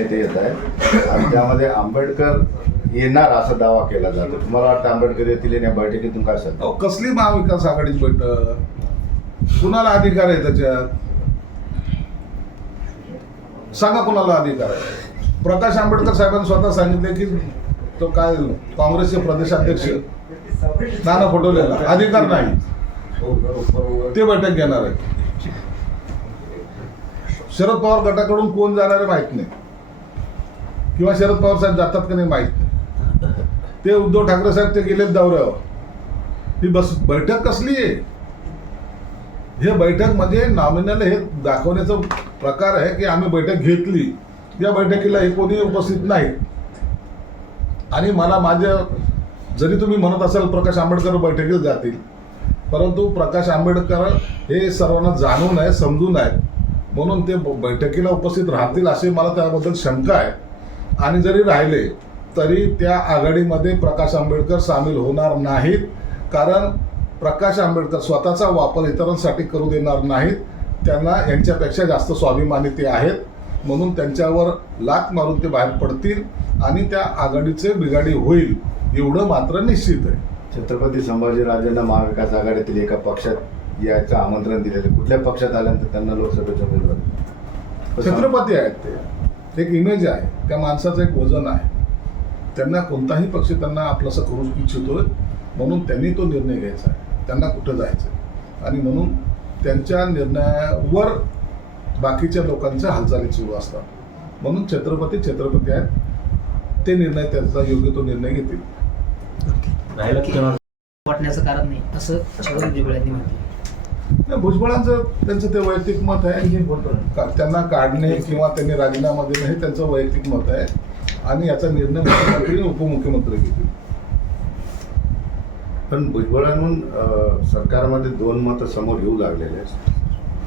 नेते येत आहे आणि त्यामध्ये आंबेडकर येणार असा दावा केला जातो. तुम्हाला वाटतं आंबेडकर येतील या बैठकीतून काय सांगतो? अहो, कसली महाविकास आघाडीची बैठक? कुणाला अधिकार आहे त्याच्यात? सांगा कुणाला अधिकार आहे. प्रकाश आंबेडकर साहेबांनी स्वतः सांगितले की तो काय काँग्रेसचे प्रदेशाध्यक्ष नाना पटोलेला अधिकार नाही. ते बैठक घेणार आहे शरद पवार गटाकडून कोण जाणार आहे माहीत नाही. किंवा शरद पवार साहेब जातात का नाही माहीत नाही. ते उद्धव ठाकरे साहेब ते गेलेत दौऱ्यावर. ही बस बैठक कसली आहे? हे बैठक म्हणजे नॉमिनल हे दाखवण्याचा प्रकार आहे की आम्ही बैठक घेतली. या बैठकीला हे कोणी उपस्थित नाही. आणि मला माझ्या जरी तुम्ही म्हणत असाल प्रकाश आंबेडकर बैठकीत जातील परंतु प्रकाश आंबेडकर हे सर्वांना जाणून आहे समजून आहेत म्हणून ते ब- बैठकीला उपस्थित राहतील असे मला त्याबद्दल शंका आहे. आणि जरी राहिले तरी त्या आघाडीमध्ये प्रकाश आंबेडकर सामील होणार नाहीत. कारण प्रकाश आंबेडकर स्वतःचा वापर इतरांसाठी करू देणार नाहीत. त्यांना यांच्यापेक्षा जास्त स्वाभिमानी ते आहेत. म्हणून त्यांच्यावर लात मारून ते बाहेर पडतील आणि त्या आघाडीचे बिघाडी होईल एवढं मात्र निश्चित आहे. छत्रपती संभाजीराजेंना महाविकास आघाडीतील एका पक्षात यायचं आमंत्रण दिलेलं कुठल्या पक्षात आल्यानंतर त्यांना लोकसभेचं उमेदवार? छत्रपती आहेत ते. एक इमेज आहे. त्या माणसाचं एक वजन आहे. त्यांना कोणताही पक्ष त्यांना आपलंसं करू इच्छितोय म्हणून त्यांनी तो निर्णय घ्यायचा आहे. त्यांना कुठं जायचं आहे आणि म्हणून त्यांच्या निर्णयावर बाकीच्या लोकांच्या हालचाली सुरू असतात. म्हणून छत्रपती छत्रपती आहेत. ते निर्णय त्यांचा योग्य तो निर्णय घेतील. वाटण्याचं कारण नाही. असं छगन भुजबळ यांनी म्हटलं. भुजबळांचं त्यांचं ते वैयक्तिक मत आहे का- त्यांना काढणे किंवा त्यांनी राजीनामा देणे हे त्यांचं वैयक्तिक मत आहे. आणि याचा निर्णय मुख्यमंत्री आणि उपमुख्यमंत्री घेतील. पण भुजबळांहून सरकारमध्ये दोन मतं समोर येऊ लागलेले आहेत.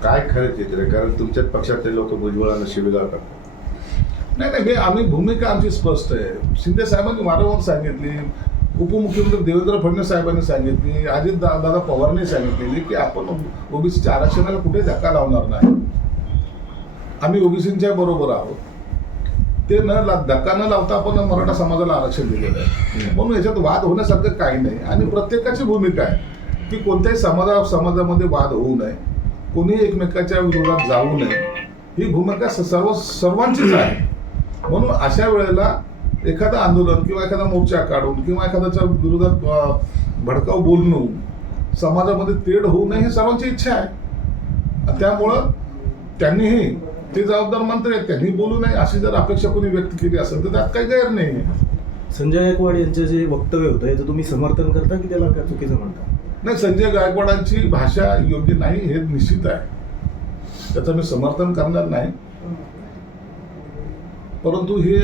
काय खरं चित्र आहे कारण तुमच्याच पक्षातले लोक भुजबळांना शिवीगाळ करतात. नाही नाही हे आम्ही भूमिका आमची स्पष्ट आहे. शिंदे साहेबांनी वारंवार सांगितली उपमुख्यमंत्री देवेंद्र फडणवीस साहेबांनी सांगितली अजित दादा पवारांनी सांगितलेली की आपण ओबीसीच्या आरक्षणाला कुठे धक्का लावणार नाही. आम्ही ओबीसीच्या बरोबर आहोत. ते न ला- धक्का न लावता आपण मराठा समाजाला आरक्षण दिलेलं आहे. म्हणून याच्यात वाद होण्यासारखं काही नाही. आणि प्रत्येकाची भूमिका आहे की कोणत्याही समाजा समाजामध्ये वाद होऊ नये. कोणी एकमेकाच्या विरोधात जाऊ नये. ही भूमिका सर्व सर्वांचीच आहे. म्हणून अशा वेळेला एखादं आंदोलन किंवा एखादा मोर्चा काढून किंवा एखाद्याच्या विरोधात अ, भडकाऊ बोलणं समाजामध्ये तेढ होऊ नये ही सर्वांची इच्छा आहे. त्यामुळं त्यांनीही ते जबाबदार मंत्री आहेत त्यांनी बोलू नये अशी जर अपेक्षा कोणी व्यक्त केली असेल तर त्यात काही गैर नाही संजय गायकवाड यांचं जे वक्तव्य होतं याचं तुम्ही समर्थन करता की त्याला चुकीचं म्हणता? नाही संजय गायकवाडांची भाषा योग्य नाही हे निश्चित आहे. त्याचं मी समर्थन करणार नाही. परंतु हे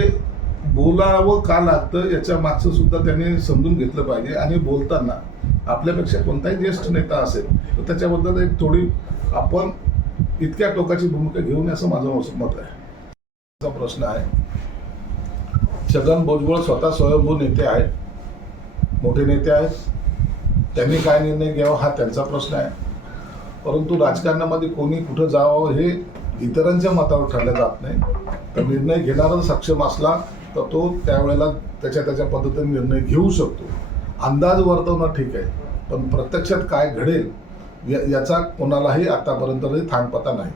बोलावं का लागतं याच्या मागचं सुद्धा त्यांनी समजून घेतलं पाहिजे. आणि बोलताना आपल्यापेक्षा कोणताही ज्येष्ठ नेता असेल तर त्याच्याबद्दल एक थोडी आपण इतक्या टोकाची भूमिका घेऊन असं माझं मत आहे. प्रश्न आहे. छगन भुजबळ स्वतः स्वयंभू नेते आहेत. मोठे नेते आहेत. त्यांनी काय निर्णय घ्यावा हा त्यांचा प्रश्न आहे. परंतु राजकारणामध्ये कोणी कुठं जावं हे इतरांच्या मतावर ठरलं जात नाही. तर निर्णय घेणारा सक्षम असला तर तो त्यावेळेला त्याच्या त्याच्या पद्धतीने निर्णय घेऊ शकतो. अंदाज वर्तवणं ठीक आहे पण प्रत्यक्षात काय घडेल या- याचा कोणालाही आतापर्यंत थांबपता नाही.